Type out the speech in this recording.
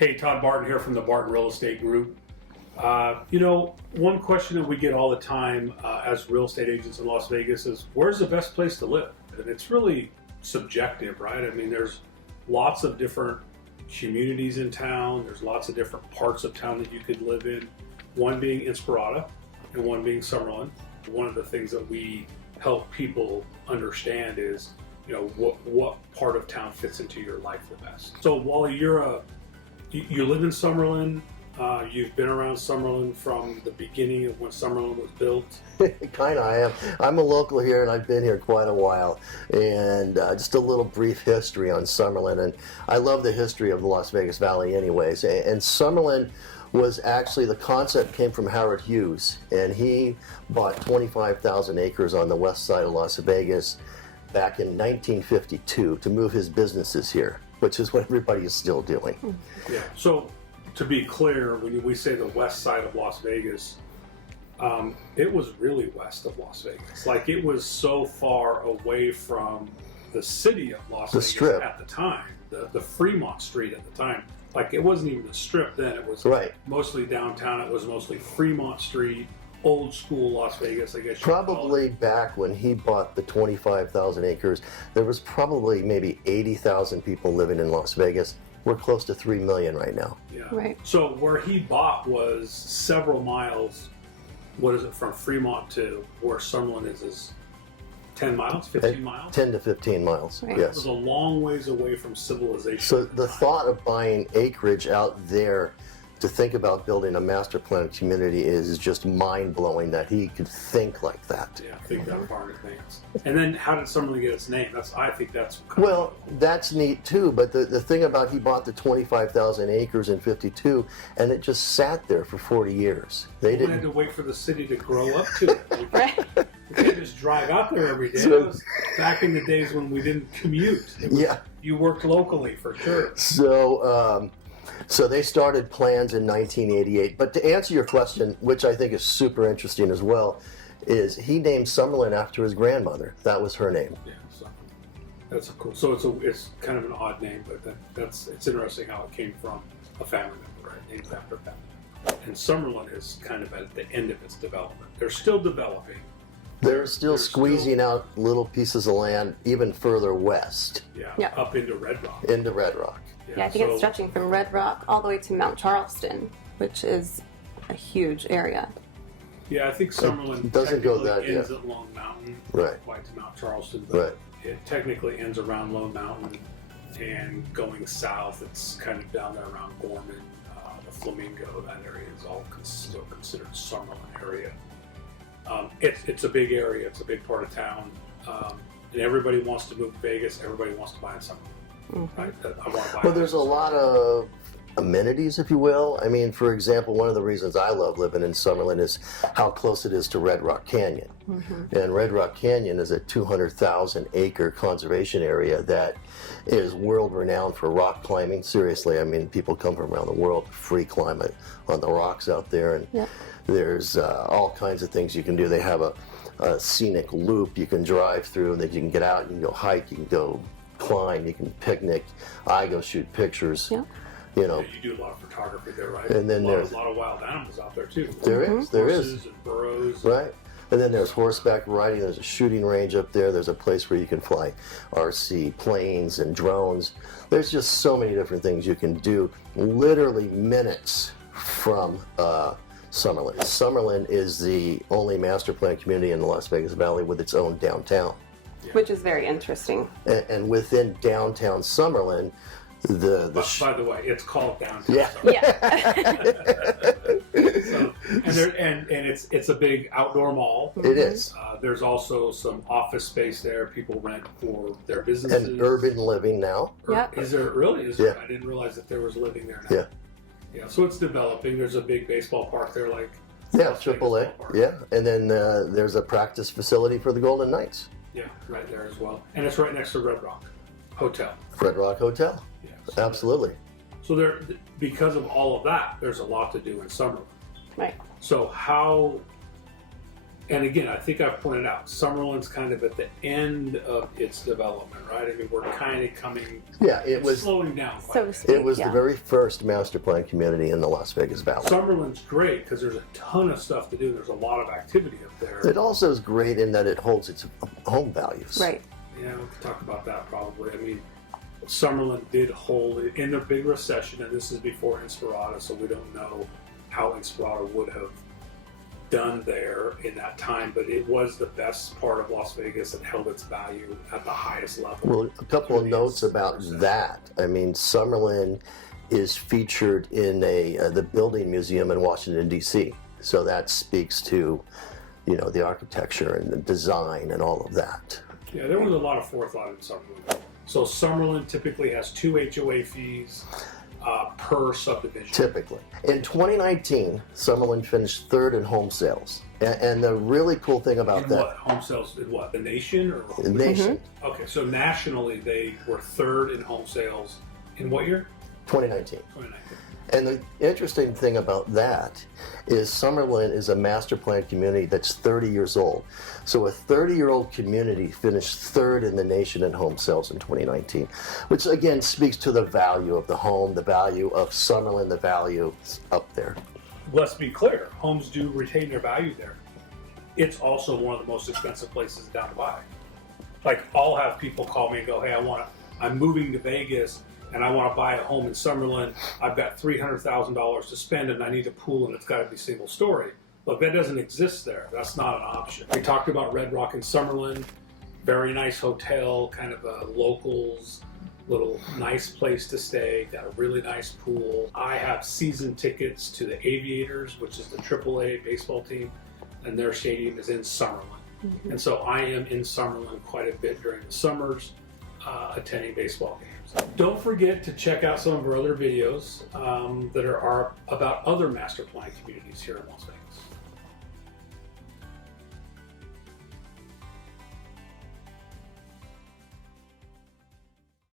Hey, Todd Barton here from the Barton Real Estate Group. One question that we get all the time as real estate agents in Las Vegas is, where's the best place to live? And it's really subjective, right? I mean, there's lots of different communities in town. There's lots of different parts of town that you could live in. One being Inspirada and one being Summerlin. One of the things that we help people understand is, what part of town fits into your life the best. So while you live in Summerlin, you've been around Summerlin from the beginning of when Summerlin was built. Kind of, I am. I'm a local here, and I've been here quite a while. And just a little brief history on Summerlin. And I love the history of the Las Vegas Valley anyways. And Summerlin was actually, the concept came from Howard Hughes. And he bought 25,000 acres on the west side of Las Vegas back in 1952 to move his businesses here, which is what everybody is still doing. Yeah. So to be clear, when we say the west side of Las Vegas, it was really west of Las Vegas. Like, it was so far away from the city of Las Vegas Strip at the time, the Fremont Street at the time. Like, it wasn't even the Strip then. It was mostly downtown. It was mostly Fremont Street, old school Las Vegas, I guess. Probably back when he bought the 25,000 acres, there was probably maybe 80,000 people living in Las Vegas. We're close to 3 million right now. Yeah. Right. So where he bought was several miles, from Fremont to where Summerlin is 10 miles, 15 miles? 10 to 15 miles, right. Yes. It was a long ways away from civilization. So the thought of buying acreage out there to think about building a master plan community is just mind-blowing that he could think like that. Yeah, I think that far in advance. And then how did Summerlin get its name? I think that's well, that's neat too, but the thing about, he bought the 25,000 acres in 52 and it just sat there for 40 years. They We had to wait for the city to grow up to it. Right. We couldn't just drive out there every day. It was back in the days when we didn't commute. You worked locally for sure. So they started plans in 1988. But to answer your question, which I think is super interesting as well, is he named Summerlin after his grandmother. That was her name. Yeah, so that's cool. So it's kind of an odd name, but it's interesting how it came from a family member, right? Named after a family member. And Summerlin is kind of at the end of its development. They're still developing. They're still squeezing out little pieces of land even further west. Yeah. Up into Red Rock. Into Red Rock. Yeah, I think it's stretching from Red Rock all the way to Mount Charleston, which is a huge area. Yeah, I think Summerlin doesn't go that ends at Lone Mountain, right? Quite to Mount Charleston, but right. It technically ends around Lone Mountain, and going south, it's kind of down there around Gorman, the Flamingo. That area is all still considered Summerlin area. It's a big area. It's a big part of town, and everybody wants to move to Vegas. Everybody wants to buy in Summerlin. Mm-hmm. Right? I want to buy. Well, there's a lot of amenities, if you will. I mean, for example, one of the reasons I love living in Summerlin is how close it is to Red Rock Canyon. Mm-hmm. And Red Rock Canyon is a 200,000 acre conservation area that is world renowned for rock climbing. Seriously, I mean, people come from around the world to free climb it on the rocks out there. And there's all kinds of things you can do. They have a scenic loop you can drive through, and then you can get out, you can go hike, you can go climb, you can picnic. I go shoot pictures. Yeah. You do a lot of photography there, right? And then there's a lot of wild animals out there too. There is. Horses and burros. Right. And then there's horseback riding. There's a shooting range up there. There's a place where you can fly RC planes and drones. There's just so many different things you can do, literally minutes from Summerlin. Summerlin is the only master plan community in the Las Vegas Valley with its own downtown. Yeah. Which is very interesting. And within downtown Summerlin, by the way, it's called downtown. Yeah. So, and it's a big outdoor mall. It is. There's also some office space there. People rent for their businesses. And urban living now. Is there really? Yeah. I didn't realize that there was living there now. Yeah. Yeah. So it's developing. There's a big baseball park there, like. Yeah, AAA. Yeah, and then there's a practice facility for the Golden Knights. Yeah, right there as well, and it's right next to Red Rock Hotel. Red Rock Hotel. Yeah, so absolutely. So because of all of that, there's a lot to do in Summerlin. Right. So how And again, I think I've pointed out, Summerlin's kind of at the end of its development, right? I mean, we're kind of coming, Yeah, it was slowing down quite So a to bit. speak. it was yeah. the very first master plan community in the Las Vegas Valley. Summerlin's great because there's a ton of stuff to do. There's a lot of activity up there. It also is great in that it holds its home values. Right. Yeah, we could talk about that probably. I mean, Summerlin did hold it in a big recession, and this is before Inspirada, so we don't know how Inspirada would have done there in that time, but it was the best part of Las Vegas and held its value at the highest level. Well, a couple of Through the notes about recession. that. I mean, Summerlin is featured in the Building Museum in Washington, D.C. So that speaks to, the architecture and the design and all of that. Yeah, there was a lot of forethought in Summerlin. So Summerlin typically has 2 HOA fees per subdivision. Typically. In 2019, Summerlin finished third in home sales. And the really cool thing about In that, what? Home sales in what? The nation? Or the nation, Okay, so nationally they were third in home sales in what year? 2019. 2019. And the interesting thing about that is Summerlin is a master plan community that's 30 years old. So a 30-year-old community finished third in the nation in home sales in 2019, which again speaks to the value of the home, the value of Summerlin, the value up there. Let's be clear, homes do retain their value there. It's also one of the most expensive places down to buy. Like, I'll have people call me and go, hey, I'm moving to Vegas and I want to buy a home in Summerlin. I've got $300,000 to spend and I need a pool and it's got to be single story. Look, that doesn't exist there. That's not an option. We talked about Red Rock in Summerlin, very nice hotel, kind of a locals, little nice place to stay, got a really nice pool. I have season tickets to the Aviators, which is the AAA baseball team, and their stadium is in Summerlin. And so I am in Summerlin quite a bit during the summers, attending baseball games. Don't forget to check out some of our other videos that are about other master plan communities here in Las Vegas.